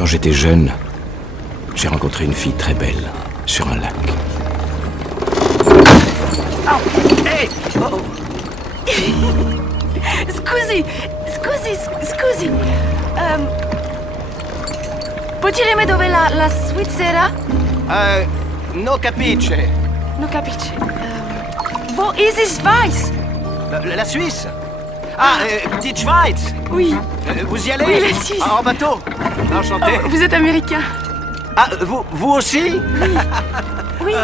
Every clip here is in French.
Quand j'étais jeune, j'ai rencontré une fille très belle sur un lac. Oh, hey! Oh. Scusi. Puoi dirmi dove la Svizzera? No capisce. Non capisce. Wo ist es Schweiz? La Suisse. Ah, petite Schweiz. Oui. Vous y allez? Oui, la Suisse. En bateau. Enchanté. Oh, vous êtes américain? Ah, vous aussi? Oui.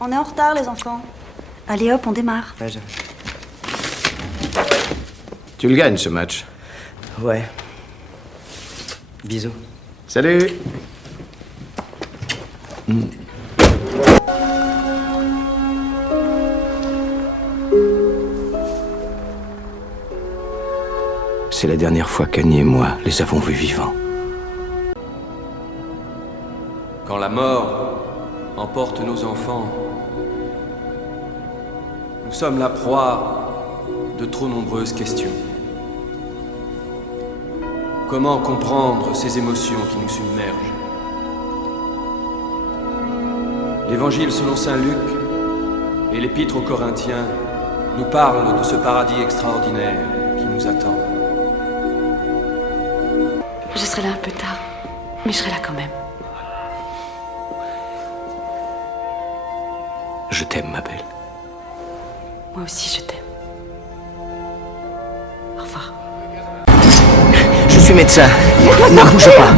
On est en retard, les enfants. Allez hop, on démarre. Tu le gagnes, ce match. Ouais. Bisous. Salut. C'est la dernière fois qu'Annie et moi les avons vus vivants. Quand la mort emporte nos enfants, nous sommes la proie de trop nombreuses questions. Comment comprendre ces émotions qui nous submergent? L'Évangile selon saint Luc et l'Épître aux Corinthiens nous parlent de ce paradis extraordinaire qui nous attend. Je serai là un peu tard, mais je serai là quand même. Je t'aime, ma belle. Moi aussi, je t'aime. Au revoir. Je suis médecin. Ne bouge pas.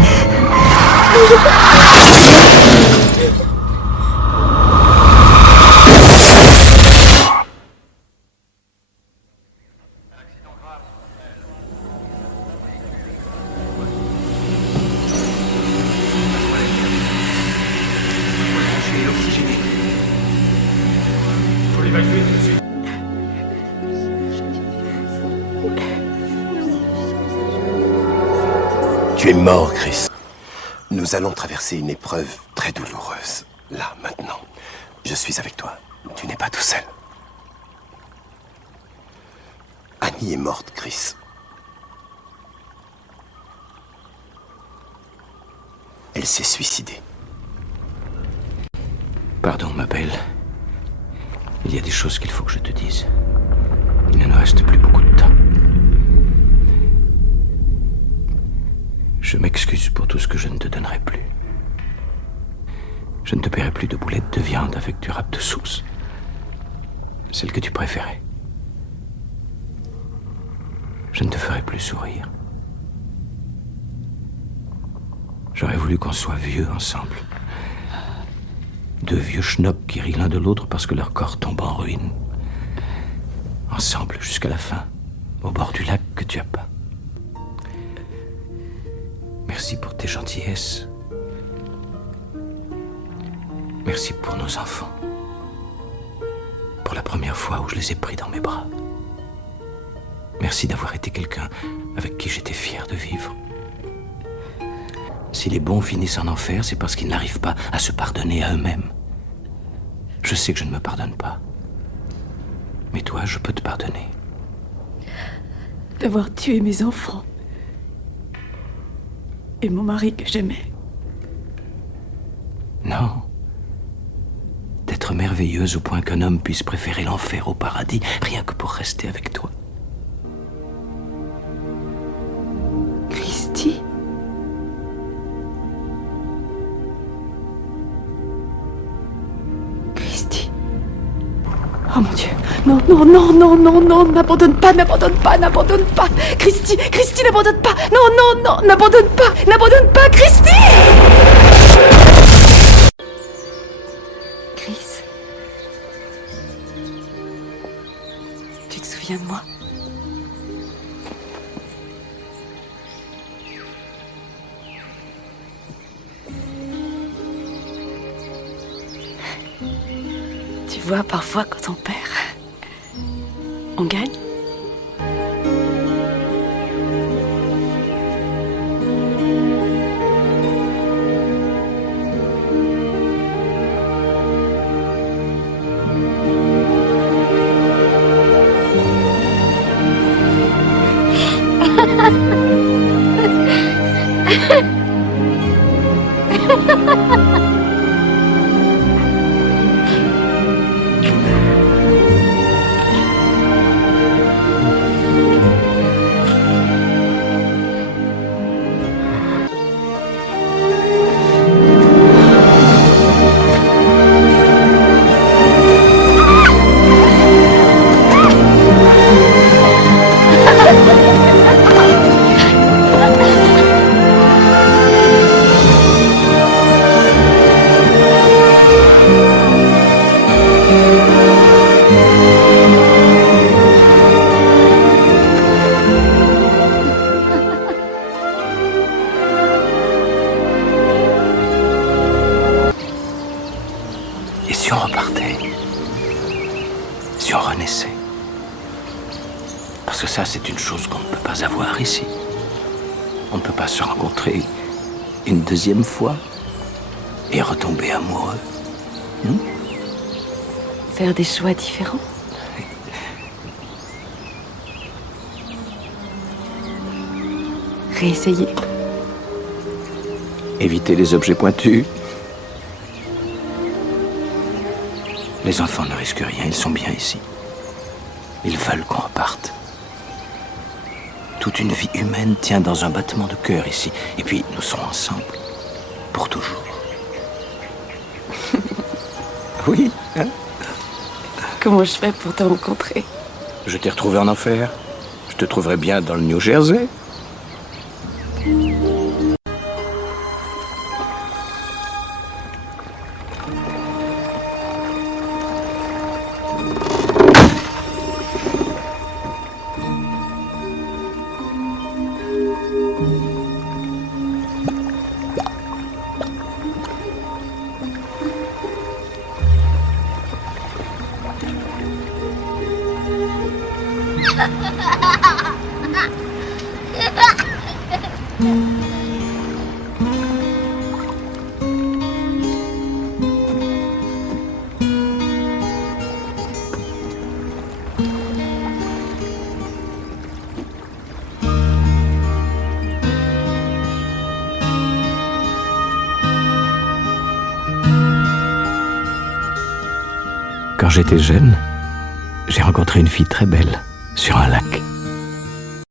Tu es mort, Chris. Nous allons traverser une épreuve très douloureuse. Là, maintenant. Je suis avec toi. Tu n'es pas tout seul. Annie est morte, Chris. Elle s'est suicidée. Pardon, ma belle. Il y a des choses qu'il faut que je te dise. Il ne nous reste plus beaucoup de temps. Je m'excuse pour tout ce que je ne te donnerai plus. Je ne te paierai plus de boulettes de viande avec du râpe de sauce. Celle que tu préférais. Je ne te ferai plus sourire. J'aurais voulu qu'on soit vieux ensemble. Deux vieux schnocks qui rient l'un de l'autre parce que leur corps tombe en ruine. Ensemble jusqu'à la fin, au bord du lac que tu as peint. Merci pour tes gentillesses. Merci pour nos enfants. Pour la première fois où je les ai pris dans mes bras. Merci d'avoir été quelqu'un avec qui j'étais fier de vivre. Si les bons finissent en enfer, c'est parce qu'ils n'arrivent pas à se pardonner à eux-mêmes. Je sais que je ne me pardonne pas. Mais toi, je peux te pardonner. D'avoir tué mes enfants. Et mon mari que j'aimais. Non. D'être merveilleuse au point qu'un homme puisse préférer l'enfer au paradis, rien que pour rester avec toi. Christy? Christy? Oh mon Dieu. Non, non, non, non, non, non, n'abandonne pas, n'abandonne pas, n'abandonne pas. Christy, Christy, n'abandonne pas. Non, non, non, n'abandonne pas, Christy! Chris? Tu te souviens de moi? Tu vois, parfois, quand on perd, on gagne. Si on repartait, si on renaissait. Parce que ça, c'est une chose qu'on ne peut pas avoir ici. On ne peut pas se rencontrer une deuxième fois et retomber amoureux. Faire des choix différents. Réessayer. Éviter les objets pointus. Les enfants ne risquent rien, ils sont bien ici. Ils veulent qu'on reparte. Toute une vie humaine tient dans un battement de cœur ici. Et puis, nous serons ensemble. Pour toujours. Oui, hein? Comment je fais pour te rencontrer? Je t'ai retrouvé en enfer. Je te trouverai bien dans le New Jersey. Quand j'étais jeune, j'ai rencontré une fille très belle sur un lac.